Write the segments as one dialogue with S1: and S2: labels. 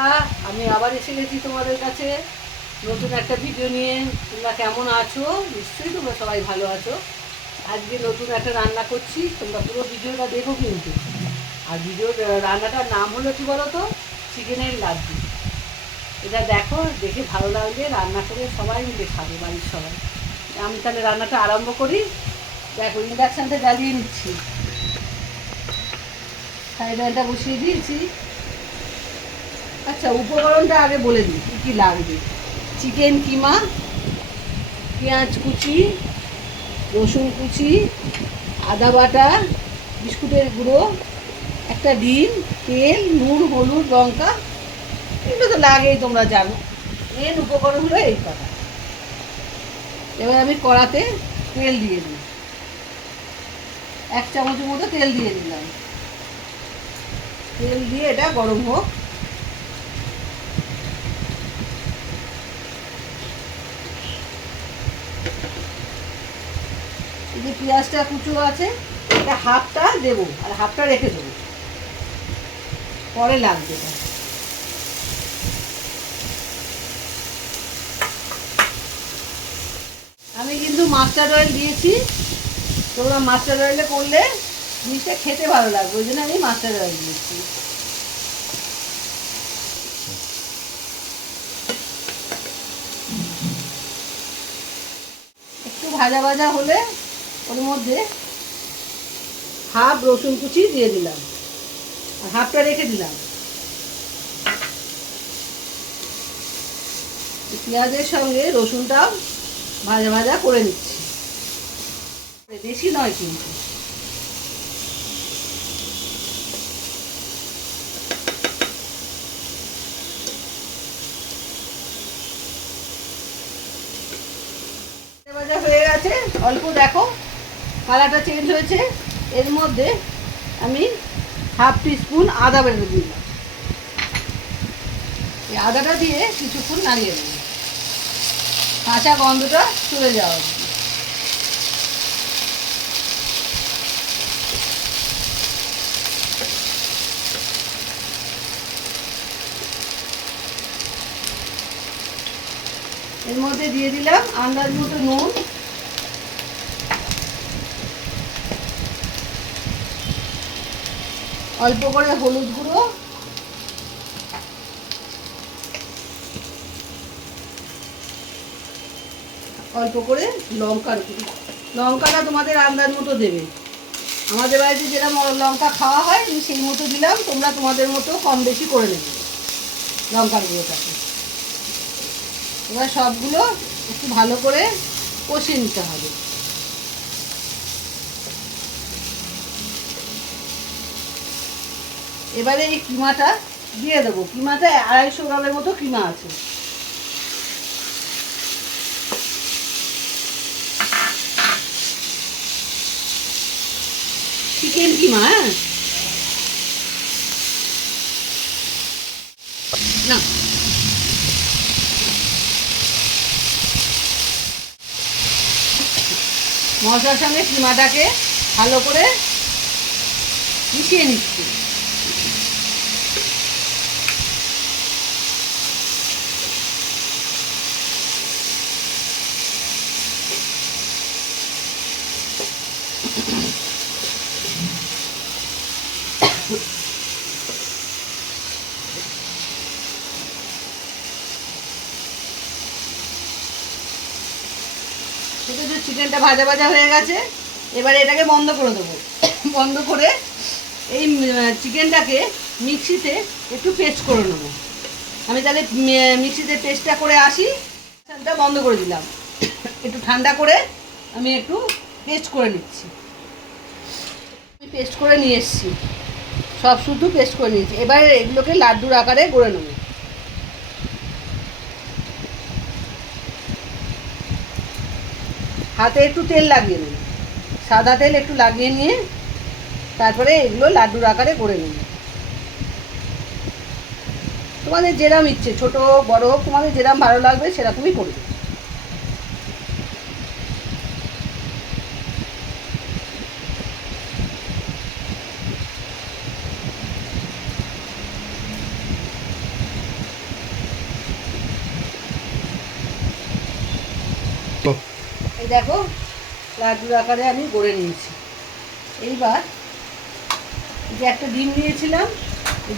S1: বন্ধুরা আমি আবার এসে গেছি তোমাদের কাছে। নতুন একটা ভিডিও নিয়ে। তোমরা কেমন আছো? নিশ্চয়ই তোমরা সবাই ভালো আছো। আজকে নতুন একটা রান্না করছি। তোমরা পুরো ভিডিওটা দেখো কিন্তু। আর ভিডিওর রান্নাটার নাম হলো কি বলো তো চিকেনের লাড্ডু। এটা দেখো, দেখে ভালো লাগলে রান্না করে সবাই মিলে খাবে, বাড়ির সবাই। আমি তাহলে রান্নাটা আরম্ভ করি। দেখো ইন্ডাকশানটা জ্বালিয়ে নিচ্ছি। ফ্রাইড বসিয়ে দিয়েছি। আচ্ছা উপকরণটা আগে বলে দিই, কী কী লাগবে? চিকেন কিমা, পেঁয়াজ কুচি, রসুন কুচি, আদা বাটা, বিস্কুটের গুঁড়ো, একটা ডিম, তেল, নুন, হলুদ, লঙ্কা, এগুলো তো লাগেই, তোমরা জানো। মেন উপকরণ হলো এই কথা। এবার আমি কড়াতে তেল দিয়ে দিই। এক চামচের মতো তেল দিয়ে দিলাম। তেল দিয়ে এটা গরম হোক। যে পেঁয়াজটা কুচো আছে, এটা হাফটা দেবো আর হাফটা রেখে দেবো। পরে লাগবে আমি কিন্তু মাস্টার্ড অয়েল দিয়েছি। তোমরা মাস্টার্ড অয়েলে করলে জিনিসটা খেতে ভালো লাগবে, ওই জন্য আমি মাস্টার্ড অয়েল দিয়েছি। একটু ভাজা ভাজা হলে ওর মধ্যে হাফ রসুন কুচি দিয়ে দিলাম। আর হাফটা রেখে দিলাম। পেঁয়াজের সঙ্গে রসুনটাও ভাজা ভাজা করে নিচ্ছি। বেশি নয় কিন্তু। অল্প দেখো। কালারটা চেঞ্জ হয়েছে। এর মধ্যে আমি হাফ স্পুন আদা বেড়ে দিলাম। এই আদাটা দিয়ে কিছুক্ষণ নাড়িয়ে দেবো কাঁচা গন্ধটা চলে যাওয়া। এর মধ্যে দিয়ে দিলাম আন্দাজ মতো নুন। অল্প করে হলুদ গুঁড়ো। অল্প করে লঙ্কার গুঁড়ো। লঙ্কাটা তোমাদের আন্দাজ মতো দেবে। আমাদের বাড়িতে যেরকম লঙ্কা খাওয়া হয়, আমি সেই মতো দিলাম। তোমরা তোমাদের মতো কম বেশি করে নেবে লঙ্কার গুঁড়োটাকে। এবার সবগুলো একটু ভালো করে কষিয়ে নিতে হবে। এবারে এই কিমাটা দিয়ে দেবো। কিমাটা আড়াইশো গ্রামের মতো কিমা আছে। চিকেন কিমা হ্যাঁ? না। মশলার সঙ্গে কিমাটাকে ভালো করে মিশিয়ে নিচ্ছি ছোটো ছোটো চিকেনটা ভাজা ভাজা হয়ে গেছে, এবারে এটাকে বন্ধ করে দেবো। বন্ধ করে এই চিকেনটাকে মিক্সিতে একটু পেস্ট করে নেব। আমি তাহলে মিক্সিতে পেস্টটা করে আসি ফ্যানটা বন্ধ করে দিলাম। একটু ঠান্ডা করে আমি একটু পেস্ট করে নিচ্ছি। আমি পেস্ট করে নিয়ে এসেছি। সব শুধু পেস্ট করে নিয়েছি। এবারে এগুলোকে লাড্ডুর আকারে গড়ে নেব। হাতে একটু তেল লাগিয়ে নিন সাদা তেল একটু লাগিয়ে নিয়ে তারপরে এগুলো লাড্ডুর আকারে করে নিন তোমাদের যেরাম ইচ্ছে, ছোট, বড় হোক, তোমাদের যেরাম ভালো লাগবে সেরকমই করবে। এই দেখো, লাড্ডুর আকারে আমি গড়ে নিয়েছি। এইবার যে একটা ডিম নিয়েছিলাম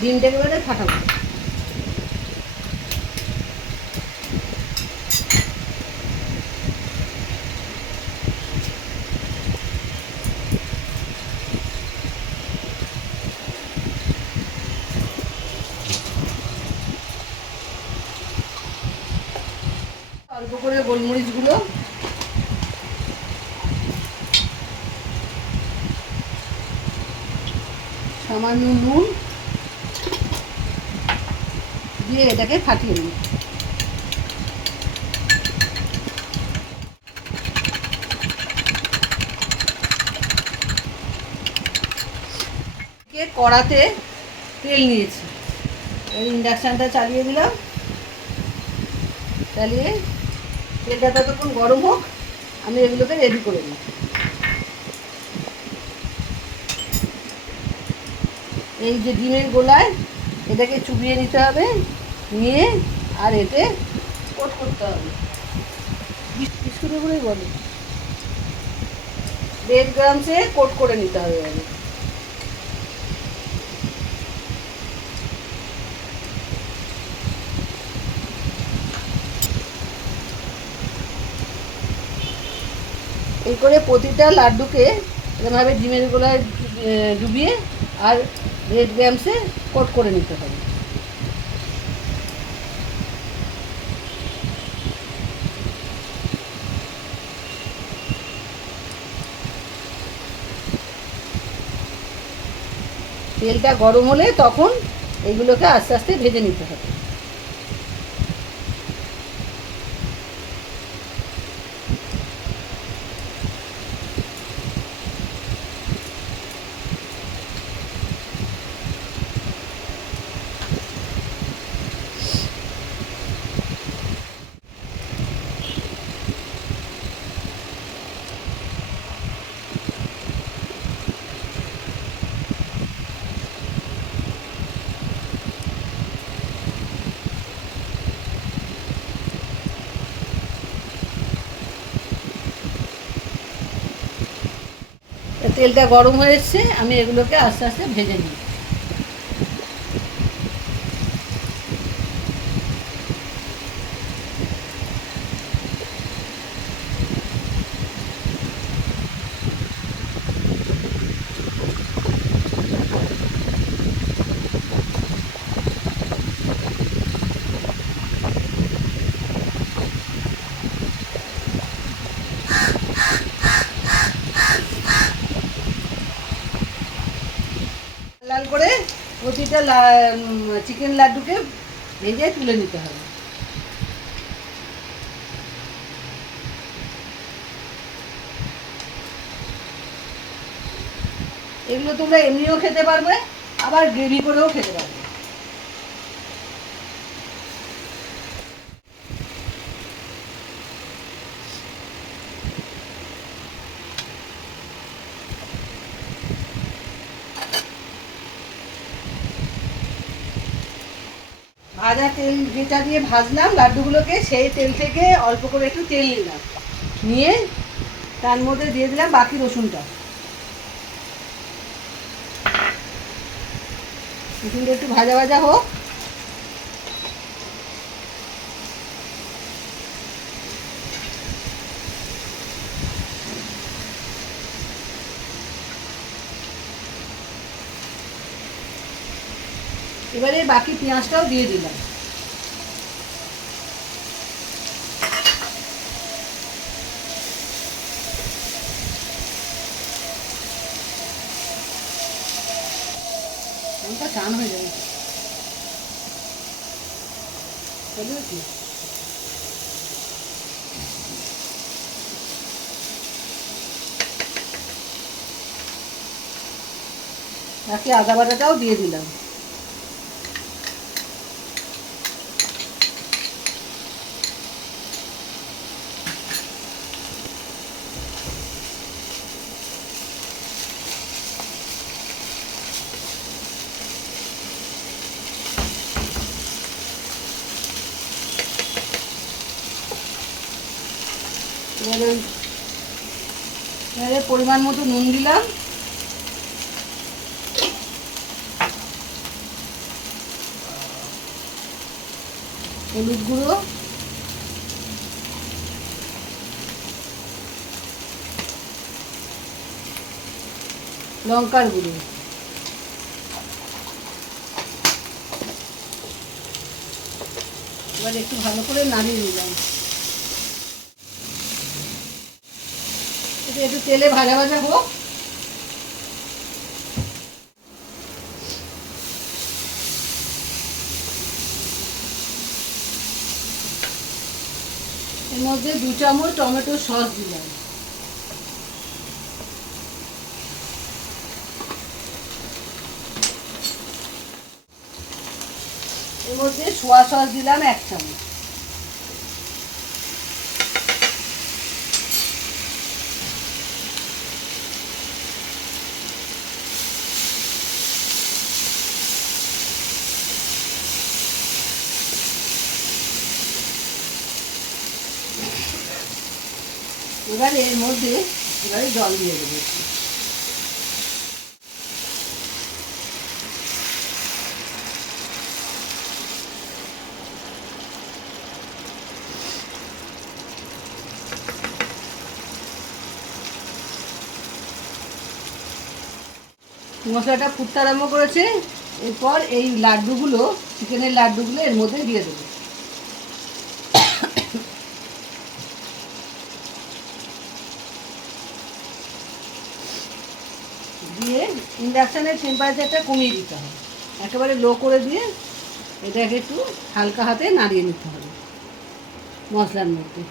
S1: ডিমটাকে এবারে ফাটাবো। অল্প করে গোলমরিচগুলো সামান্য নুন দিয়ে এটাকে ফাটিয়ে কে কড়াতে তেল নিয়েছি। এই ইন্ডাকশানটা চালিয়ে দিলাম। চালিয়ে তেলটা ততক্ষণ গরম হোক, আমি এগুলোকে রেডি করে নিই এই যে ডিমের গোলায় এটাকে চুবিয়ে নিতে হবে, নিয়ে আর এতে কোট করতে হবে। বিস্কুটের গুঁড়োই বলে। দেড় গ্রামসে কোট করে নিতে হবে এবারে। এই করে প্রতিটা লাড্ডুকে এরকমভাবে ডিমের গোলায় ডুবিয়ে আর রেড গ্রামসে কোট করে নিতে হবে। তেলটা গরম হলে তখন এইগুলোকে আস্তে আস্তে ভেজে নিতে হবে। তেলটা গরম হয়ে এসছে আমি এগুলোকে আস্তে আস্তে ভেজে নিই লাল করে প্রতিটা চিকেন লাড্ডুকে ভেজে তুলে নিতে হবে। এগুলো তোমরা এমনিও খেতে পারবে, আবার গ্রেভি করেও খেতে পারবে। ভাজা তেল যেটা দিয়ে ভাজলাম, লাড্ডুগুলোকে সেই তেল থেকে অল্প করে একটু তেল নিলাম। নিয়ে তার মধ্যে দিয়ে দিলাম বাকি রসুনটা। রসুনটা একটু ভাজা ভাজা হোক। এবারে বাকি পেঁয়াজটাও দিয়ে দিলাম। লঙ্কা টান বাকি আদা বাটাটাও দিয়ে দিলাম। এবারে এবারে পরিমাণ মতো নুন দিলাম। হলুদ গুঁড়ো। লঙ্কার গুঁড়ো। এবার একটু ভালো করে নাড়িয়ে নিলাম। একটু তেলে ভাজা ভাজা হোক। এর মধ্যে দু চামচ টমেটো সস দিলাম। এর মধ্যে সোয়া সস দিলাম এক চামচ। এবারে এর মধ্যে এবারে জল দিয়ে দেবো মশলাটা ফুটতে আরম্ভ করেছে, এরপর এই লাড্ডুগুলো, চিকেনের লাড্ডুগুলো এর মধ্যে দিয়ে দেবো। দিয়ে ইন্ডাকশানের টেম্পারেচারটা কমিয়ে দিতে হবে। একেবারে লো করে দিয়ে এটাকে একটু হালকা হাতে নাড়িয়ে নিতে হবে মশলার মধ্যে।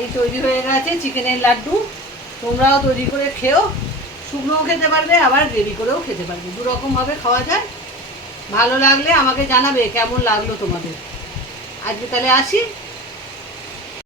S1: এই তৈরি হয়ে গেছে চিকেনের লাড্ডু। তোমরাও তৈরি করে খেও। শুকনোও খেতে পারবে, আবার গ্রেভি করেও খেতে পারবে। দু রকমভাবে খাওয়া যায়। ভালো লাগলে আমাকে জানাবে কেমন লাগল তোমাদের। আজকে তাহলে আসি।